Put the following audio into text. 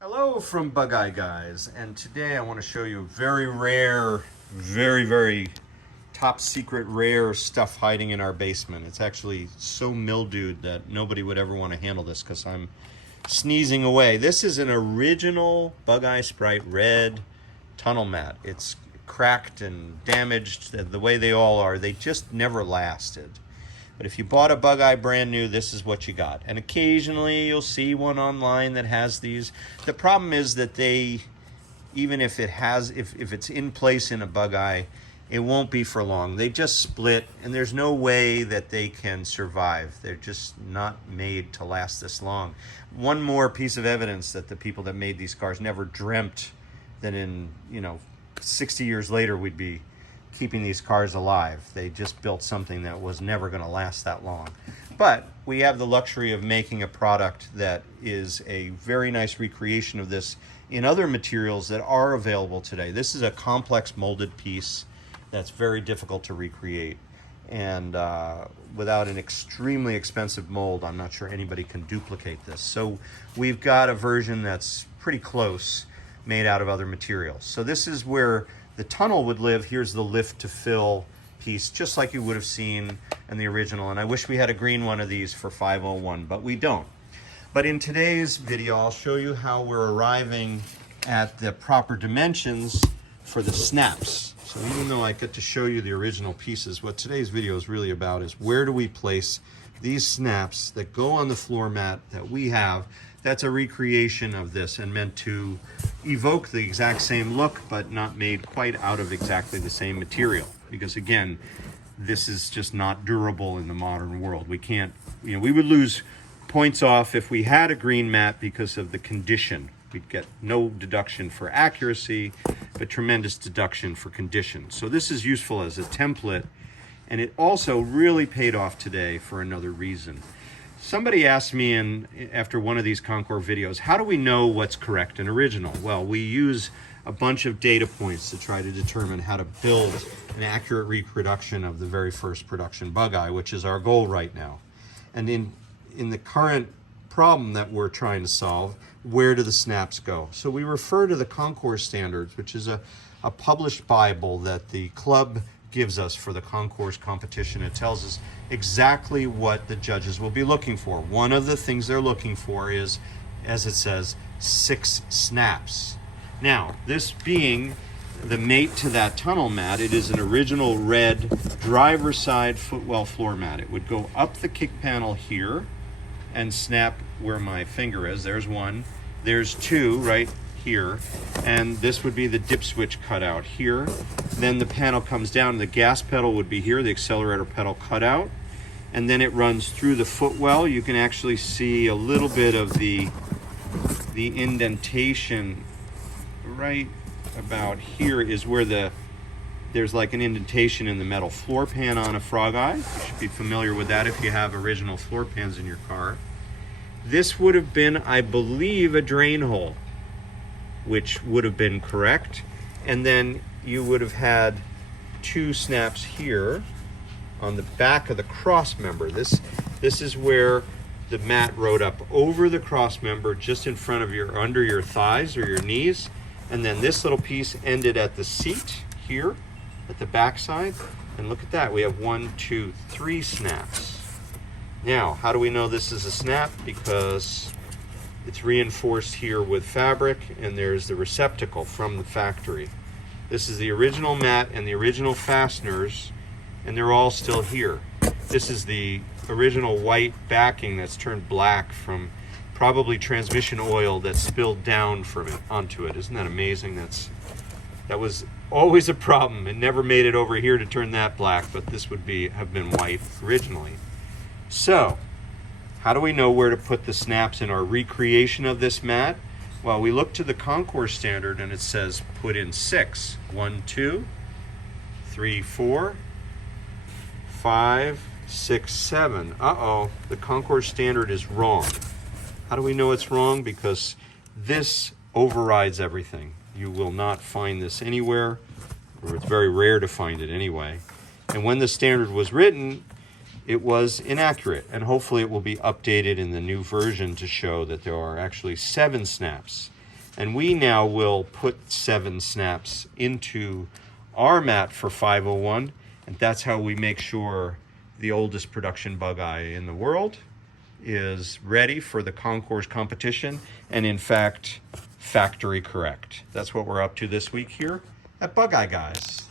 Hello from Bug Eye Guys, and today I want to show you very rare, very top secret rare stuff hiding in our basement. It's actually so mildewed that nobody would ever want to handle this because I'm sneezing away. This is an original Bug Eye Sprite red tunnel mat. It's cracked and damaged the way they all are. They just never lasted. But if you bought a Bug Eye brand new, this is what you got. And occasionally you'll see one online that has these. The problem is that they, even if it has, if it's in place in a Bug Eye, it won't be for long. They just split, and there's no way that they can survive. They're just not made to last this long. One more piece of evidence that the people that made these cars never dreamt that in, 60 years later we'd be keeping these cars alive. They just built something that was never going to last that long. But we have the luxury of making a product that is a very nice recreation of this in other materials that are available today. This is a complex molded piece that's very difficult to recreate. And without an extremely expensive mold, I'm not sure anybody can duplicate this. So we've got a version that's pretty close, made out of other materials. So this is where the tunnel would live. Here's the lift to fill piece, just like you would have seen in the original. And I wish we had a green one of these for 501, but we don't. But in today's video, I'll show you how we're arriving at the proper dimensions for the snaps. So even though I get to show you the original pieces, what today's video is really about is where do we place these snaps that go on the floor mat that we have. That's a recreation of this and meant to evoke the exact same look, but not made quite out of exactly the same material. Because again, this is just not durable in the modern world. We can't, we would lose points off if we had a green mat because of the condition. We'd get no deduction for accuracy, but tremendous deduction for condition. So this is useful as a template, and it also really paid off today for another reason. Somebody asked me after one of these Concours videos, how do we know what's correct and original? Well, we use a bunch of data points to try to determine how to build an accurate reproduction of the very first production Bug Eye, which is our goal right now. And in the current problem that we're trying to solve, where do the snaps go? So we refer to the Concours standards, which is a published Bible that the club gives us for the Concours competition. It tells us exactly what the judges will be looking for. One of the things they're looking for is, as it says, 6 snaps. Now, this being the mate to that tunnel mat, it is an original red driver's side footwell floor mat. It would go up the kick panel here and snap where my finger is. There's 1. There's 2 right here, and this would be the dip switch cut out here. Then the panel comes down, the gas pedal would be here, the accelerator pedal cut out, and then it runs through the footwell. You can actually see a little bit of the indentation right about here is where there's like an indentation in the metal floor pan on a Frog Eye. You should be familiar with that if you have original floor pans in your car. This would have been, I believe, a drain hole, which would have been correct. And then you would have had 2 snaps here on the back of the cross member. This is where the mat rode up over the cross member, just in front of under your thighs or your knees. And then this little piece ended at the seat here at the back side. And look at that, we have 1, 2, 3 snaps. Now, how do we know this is a snap? Because it's reinforced here with fabric, and there's the receptacle from the factory. This is the original mat and the original fasteners, and they're all still here. This is the original white backing that's turned black from probably transmission oil that spilled down from it onto it. Isn't that amazing? That was always a problem. It never made it over here to turn that black, but this would have been white originally. So, how do we know where to put the snaps in our recreation of this mat? Well, we look to the Concours standard and it says put in 6. 1, 2, 3, 4, 5, 6, 7. Uh-oh, the Concours standard is wrong. How do we know it's wrong? Because this overrides everything. You will not find this anywhere, or it's very rare to find it anyway. And when the standard was written, it was inaccurate, and hopefully it will be updated in the new version to show that there are actually 7 snaps. And we now will put 7 snaps into our mat for 501, and that's how we make sure the oldest production bug eye in the world is ready for the Concours competition, and in fact, factory correct. That's what we're up to this week here at Bug Eye Guys.